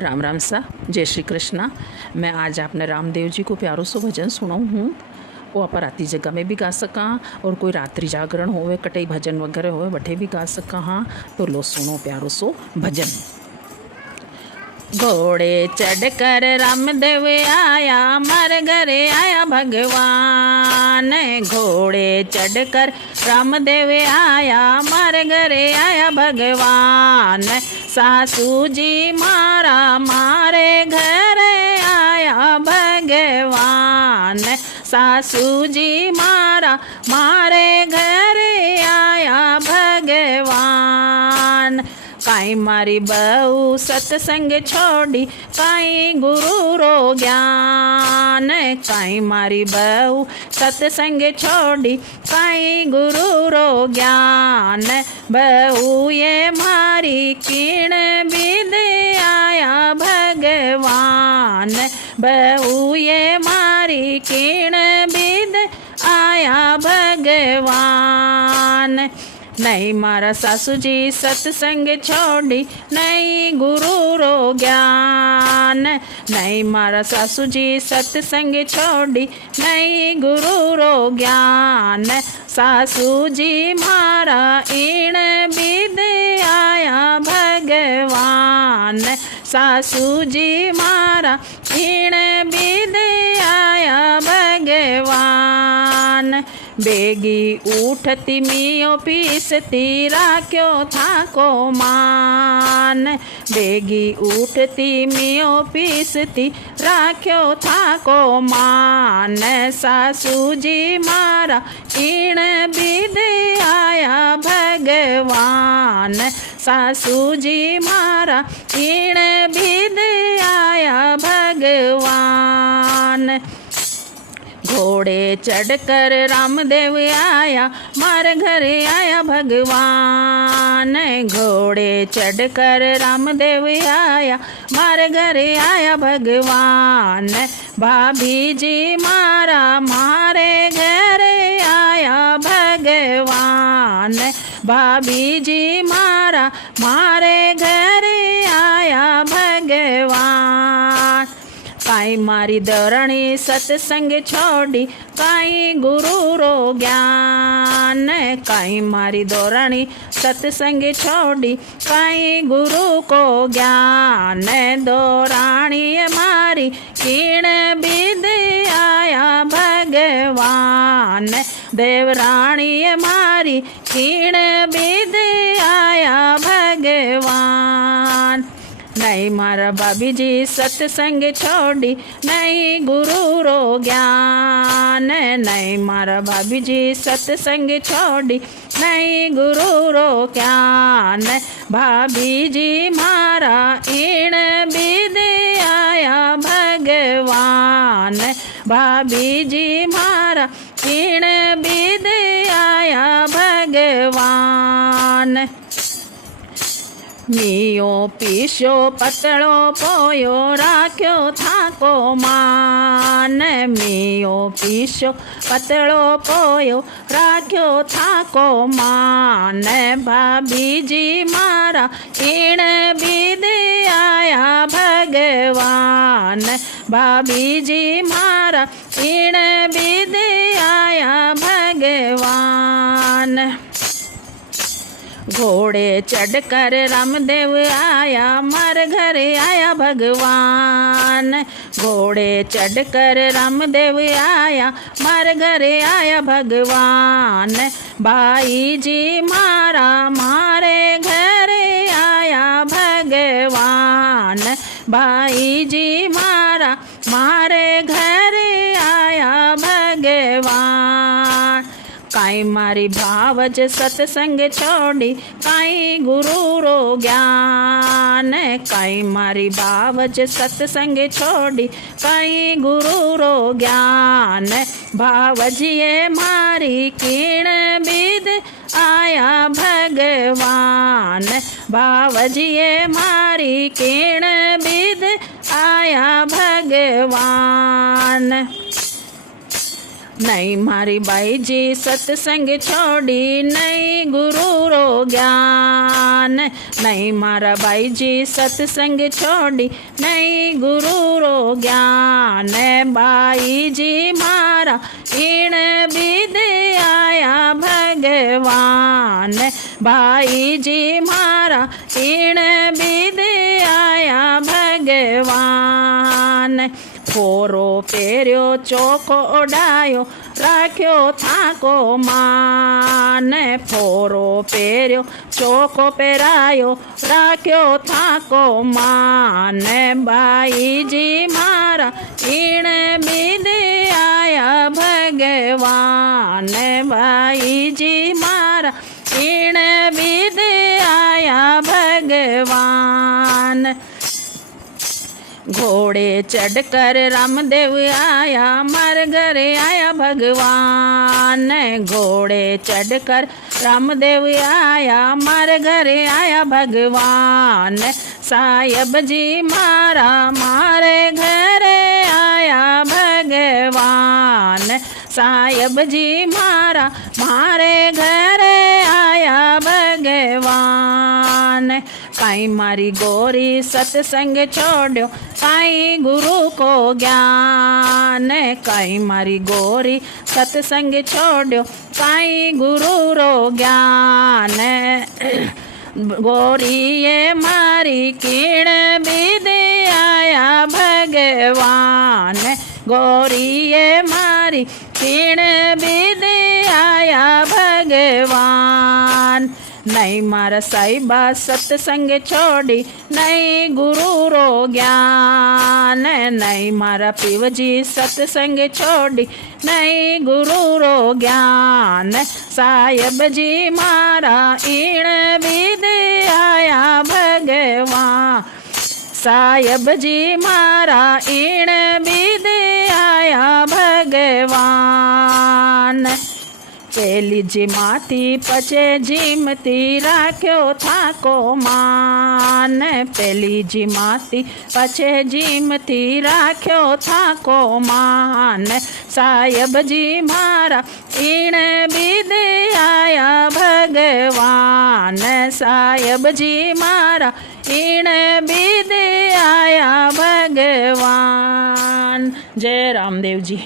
राम राम सा, जय श्री कृष्णा। मैं आज आपने रामदेव जी को प्यारो सो भजन सुनाऊँ हूँ। वो आप राती जगह में भी गा सका और कोई रात्रि जागरण होवे कटई भजन वगैरह होवे बठे भी गा सका। हाँ तो लो सुनो प्यारो सो भजन। घोड़े चढ़ कर रामदेव आया, मार घरे आया भगवान। घोड़े चढ़ कर रामदेव आया, मार घरे आया भगवान। सासू जी मारा मारे घरे आया भगवान। सासू जी मारा मारे घरे आया भगवान। काई मारी बहू सत्संग छोड़ी, काई गुरु रो ज्ञान। काई मारी बहू सत्संग छोड़ी, काई गुरु रो ज्ञान। बहू ये मारी किण विद आया भगवान। बहू ये मारी किण विद आया भगवान। नहीं मारा सासू जी सत्संग छोड़ी, नहीं गुरु रो ज्ञान। नहीं मारा सासू जी सत्संग छोड़ी, नहीं गुरु रो ज्ञान। सासू जी मारा ईण विद आया भगवान। सासू जी मारा ईण विद आया भगवान। बेगी उठती मियो पीसती, राख्यो था को मान। बेगी उठती मियो पीसती, राख्यो था को मान। सासू जी मारा ईण विद आया भगवान। सासू जी मारा ईण विद आया भगवान। घोड़े चढ़कर रामदेव आया, मार घर आया भगवान। घोड़े चढ़कर रामदेव आया, मार घर आया भगवान। भाभी जी मारा मारे घर आया भगवान। भाभी जी मारा मारे घर आया भगवान। काई मारी दरणी सत्संग छोड़ी, काई गुरु रो ज्ञान। काई मारी दौरणी सत्संग छोड़ी, काई गुरु को ज्ञान। दौराणी मारी किण विद आया भगवान। देवराणी मारी किण विद आया भगवान। नहीं मारा भाभी जी सत्संग छोड़ी, नहीं गुरु रो ज्ञान। नहीं मारा भाभी जी सत्संग छोड़ी, नहीं गुरु रो ज्ञान। भाभी जी मारा ईण विद आया भगवान। भाभी जी मारा ईण विद आया भगवान। मियो पीस्यो पतलो पोयो, राख्यो था को मान। मियो पीस्यो पतलो पोयो, राख्यो था को मान। भाभी जी मारा ईण विद आया भगवान। भाभी जी मारा ईण विद आया भगवान। घोड़े चढ़कर रामदेव आया, मार घर आया भगवान। घोड़े चढ़कर रामदेव आया, मार घर आया भगवान। भाई जी मारा मारे घर आया भगवान। भाई जी मारा मारे घर आया भगवान। काई मारी भावज सत्संग छोड़ी, काई गुरु रो ज्ञान। काई मारी भावज सत्संग छोड़ी, काई गुरु रो ज्ञान। भावजिए मारी किण विद आया भगवान। भावजिए मारी किण विद आया भगवान। नहीं मारी बाई जी सत्संग छोड़ी, नहीं गुरु रो ज्ञान। नहीं मारा बाई जी सत्संग छोड़ी, नहीं गुरु रो ज्ञान। बाई जी मारा इन विद आया भगवान। बाई जी मारा इन विद आया भगवान। फोरो पेरियो चोखो ओडायो, राख्यो थाको मान। फोरो पेरियो चोखो पेरायो, राख्यो थाको मान। बाई जी मारा इन बिद आया भगवान। बाई जी मारा इन बिद आया भगवान। घोड़े चढ़कर रामदेव आया, मर घर आया भगवान। घोड़े चढ़कर रामदेव आया, मर घर आया भगवान। साहेब जी मारा मारे घर आया भगवान। साहेब जी मारा मारे घर आया भगवान। काई मारी गोरी सत्संग छोड़ो, काई गुरु को ज्ञान। काई मारी गोरी सत्संग छोड़ो, काई गुरु रो ज्ञान। गोरी ये मारी किण बिद आया भगवान। गोरी ये मारी किण बिद आया भगवान। नहीं मारा साहिबा सत्संग छोड़ी, नहीं गुरु रो ज्ञान। नहीं मारा पीवजी सत्संग छोड़ी, नहीं गुरु रो ज्ञान। साहेब जी मारा इन विद आया भगवान। साहेब जी मारा इन विद आया भगवान। पहली जिमाती पचे जिमती, राख्यो थाको मान। पहली जिमाती पचे जिमती, राख्यो थाको मान। साहेब जी मारा इन बिद आया भगवान। साहेब जी मारा इन बिद आया भगवान। जय रामदेव जी।